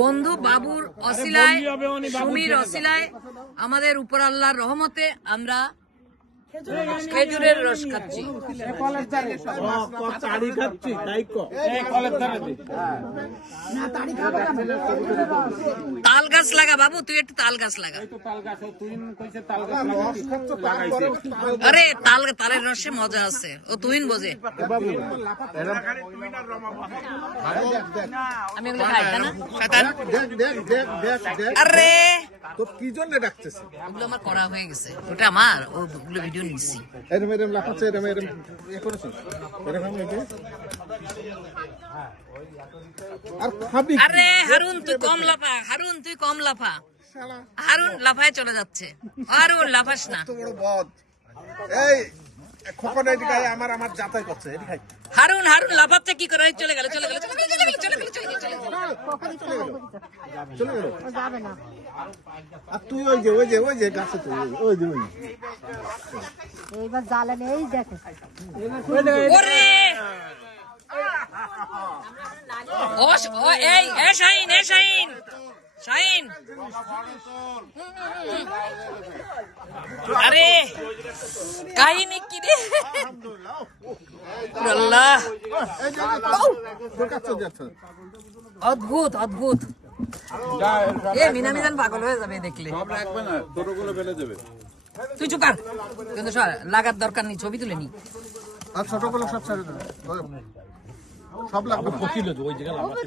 বন্ধু বাবুর অসিলায়, সুমির অসিলায়, আমাদের উপর আল্লাহর রহমতে আমরা খেজুরের রস খাচ্ছি। তাল গাছ লাগা বাবু, তুই একটু তাল গাছ লাগা। আরে তালের রসে মজা আছে, ও তুহিন বোঝে। আমি ওগুলো খাই না শয়তান। আরে তোর কি জন্য ডাকতেছে? ওগুলো আমার করা হয়ে গেছে, ওটা আমার, ওগুলো ভিডিও নিচ্ছি। এরম এরম লাফাচ্ছে, এরম এরম ইয়ে করেছিস এরকম এটা। আর খাবি? আরে হারুন তুই কম লাফা, হারুন তুই কম লাফা। হারুন লাফায় চলে যাচ্ছে। হারুন লাফাস না। এত বড় বদ। এই খোকন এদিকে আয়, আমার যাতাই করছে এদিকে আয়। হারুন লাফাচ্ছে কি করে? চলে গেল চলে গেল চলে গেল চলে গেল চলে গেল চলে গেল চলে গেল। যাবে না। আর তুই ওই যে গাছে তুই ওই যে এইবার জ্বালানি এই দেখো। ওরে ও এই শাহিন, শাহিন শাহিন। আরে কাহিনী কি রে? আল্লাহ অদ্ভুত অদ্ভুত। এ মিনামিজান পাগল হয়ে যাবে দেখলে। তুই চুপ কর, কিন্তু লাগার দরকার নেই, ছবি তুলে নি। আর ছোটগুলো সব ছেড়ে দে, সব লাগবে পকিল ওই জায়গা লাগাতে।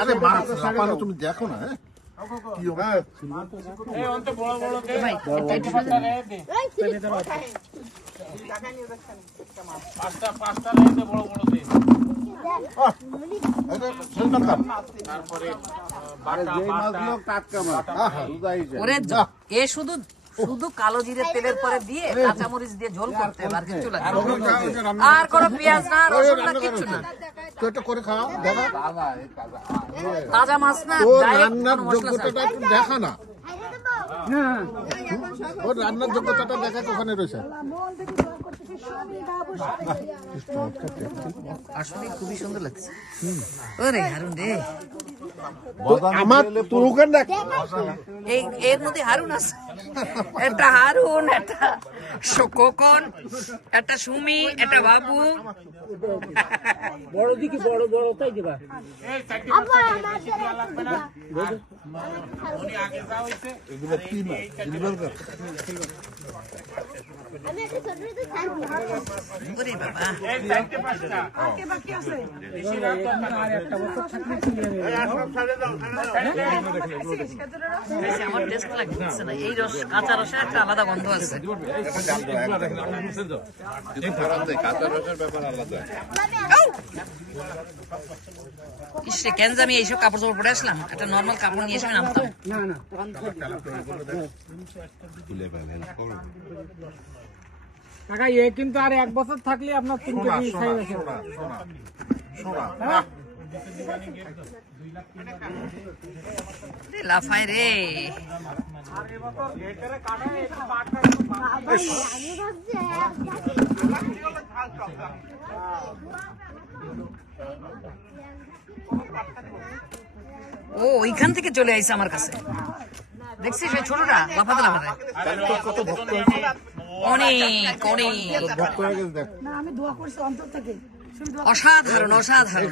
আরে মাছ লাপানো তুমি দেখো না কি হবে। এই অন্ত বড় বড় দে ভাই, এটা পাঁচটা লাইতে বড় বড় দে। তারপরে মাছগুলো টাটকা মাছ। ওরে এ শুধু কালো জিরে তেলের পরে দিয়ে কাঁচামরিচ দিয়ে ঝোল করতে হবে, আর কিছু লাগে আর কোনো পেঁয়াজ না, রসুন না, কিচ্ছু না। তুই এটা করে খাও দেখা। তাজা মাছ না, রান্নার যোগ্যতাটা একটু দেখা না। ওর রান্নার যোগ্যতাটা দেখা ওখানে রয়েছে। আসলে খুবই সুন্দর লাগছে। ওরে হারুন রে, আমার তোকে দেখ, এর মধ্যে হারুন আছে। একটা হারুন, একটা খোকন, একটা সুমি, একটা বাবু। বড় দিকে বড় বড় তাই দিবা। ওরে বাবা, আমার টেস্ট লাগছে না। এই রস, কাঁচা রসের একটা আলাদা গন্ধ আছে। ইসে কেন আমি এইসব কাপড় চোপড় পরে আসলাম, একটা নর্মাল কাপড় নিয়ে এসে নামতাম। কাকা এ কিন্তু আর 1 বছর থাকলে আপনার 3 কেজি সাইজ আছে। লাফাই রে, ও ওইখান থেকে চলে আইছে আমার কাছে। দেখছিস ওই ছোটটা লাফাতে লাফাতে অনেক অনেক আমি দোয়া করছি অন্তর থেকে। অসাধারণ অসাধারণ।